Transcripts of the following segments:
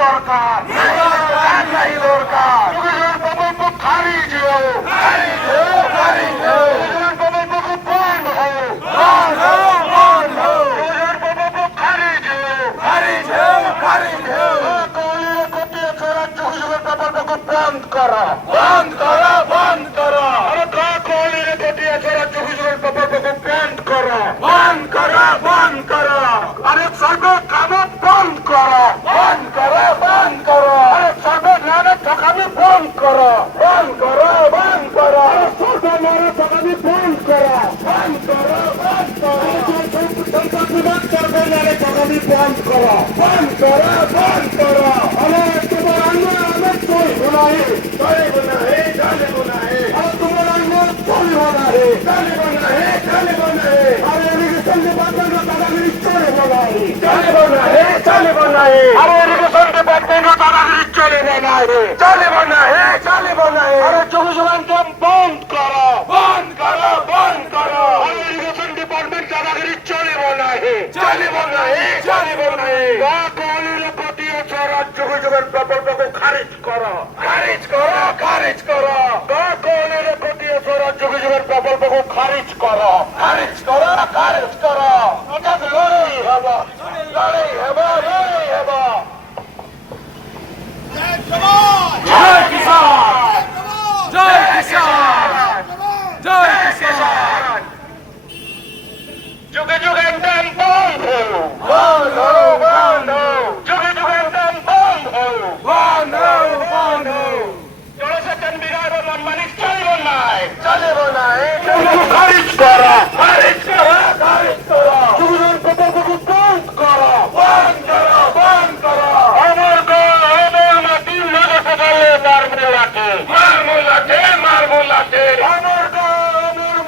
দরকার খারিজ বন্ধ করা বন্ধ করা বন্ধ করা কোহলির ঘটিয়া ছাড়া চব্বিশের বন্ধ করা বন্ধ করা বন্ধ করা আরে সরকার কাম বন্ধ করা বন্ধ করা বন্ধ করা আরে সরকার নানা ঠকামি বন্ধ করা বন্ধ করা বন্ধ করা সরকার নানা ঠকামি বন্ধ করা বন্ধ করা বন্ধ করা সরকার নানা ঠকামি বন্ধ করা বন্ধ করা বন্ধ করা আরে তোমার আমরা চলবো না চলবো না চলবো না আর তোমার চলবো না চলবো না চলবো না আরে ইরিগেশন ডিপার্টমেন্ট দাদাগিরি চলবো না চলবো না চলবো না আরে ইরিগেশন ডিপার্টমেন্ট দাদাগিরি চলবো না চলবো না চলবো না আরে চব্বিশ ক্যাম্প বন্ধ করো বন্ধ করো বন্ধ করো আরে ইরিগেশন ডিপার্টমেন্ট দাদাগিরি চলবো না চলবো না চলবো না কোহলির প্রতি চব্বিশের প্রকল্পকে খারিজ করো খারিজ করো খারিজ করো কোহলির প্রতি চব্বিশের প্রকল্পকে খারিজ করো খারিজ করো খারিজ করো লড়াই হব লড়াই হব লড়াই হব জয় কিষান জয় কিষান জয় কিষান যুগে যুগে একদম বন্ধ বন্ধ বন্ধ যুগে যুগে একদম বন্ধ বন্ধ বন্ধ জনসাধারণ বিরাট লম্বানি চলব নাই চলব নাই খারিজ করা খারিজ করা খারিজ করা যুগের প্রকল্পকে বন্ধ করা বন্ধ করা বন্ধ করা আমার মাটির নজর সকালে মারমুলাকে মারমুলাকে আমার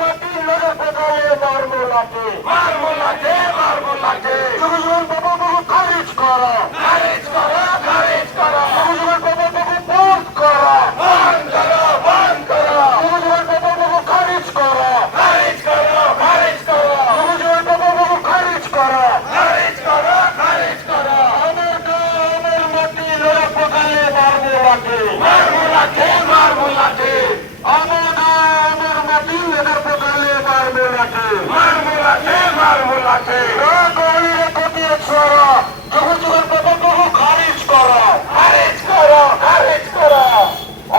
মাটির নজর সকালে মারমুলাকে মারমুলাকে মারমুলাকে যুগের প্রকল্পকে খারিজ করা খারিজ করা খারিজ করা যুগের প্রকল্পকে বন্ধ করা বন্ধ করা বন্ধ করা যুগের প্রকল্পকে খারিজ করা খারিজ করা খারিজ করা যুগের প্রকল্পকে খারিজ করা খারিজ করা খারিজ করা আমার মাটির নজর সকালে মারমুলাকে মারমুলাকে মারমুলাকে আমার মাটির নজর সকালে মারমুলাকে মারমুলাকে মারমুলাকে কোহলির প্রতি ছড়া যুগের প্রকল্পকে খারিজ করা খারিজ করা খারিজ করা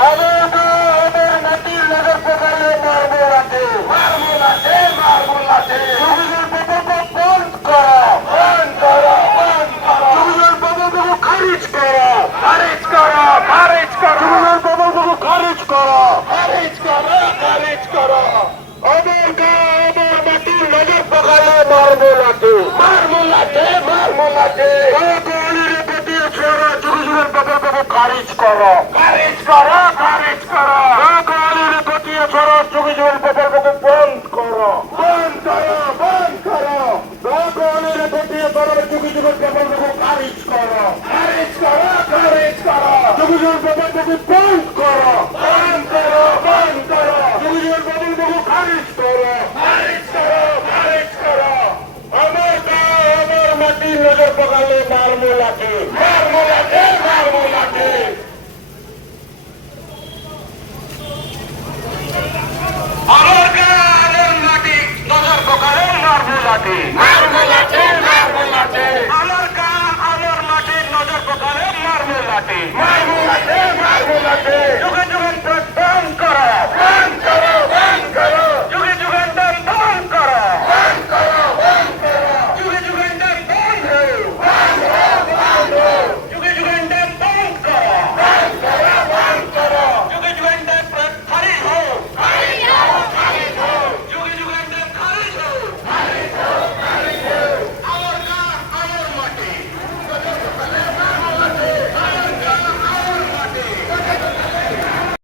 আমার মাটির নজর সকালে মারমুলাকে মারমুলাকে মারমুলাকে যুগের প্রকল্প বন্ধ করা বন্ধ করা বন্ধ করা যুগের প্রকল্পকে খারিজ করা খারিজ করা খারিজ করা যুগের প্রকল্পকে খারিজ করা খারিজ করা খারিজ করা আমার মাটির নজর সকালে মারমুলাকে মারমুলাকে মারমুলাকে কোহলির প্রতি ছড়া যুগের প্রকল্পকে খারিজ করো খারিজ করো খারিজ করো কোহলির প্রতি ছড়া যুগের প্রকল্পকে বন্ধ করো বন্ধ করো বন্ধ করো কোহলির প্রতি ছড়া যুগের প্রকল্পকে খারিজ করো খারিজ করো খারিজ করো যুগের প্রকল্পকে বন্ধ করো বন্ধ করো বন্ধ করো যুগের প্রকল্পকে খারিজ করো খারিজ করো খারিজ করো আমার মাটির নজর সকালে মারমুলাকে মারমুলাকে মারমুলাকে আমার মাটি নজর সকালে মারমুলাকে মারমুলাকে মারমুলাকে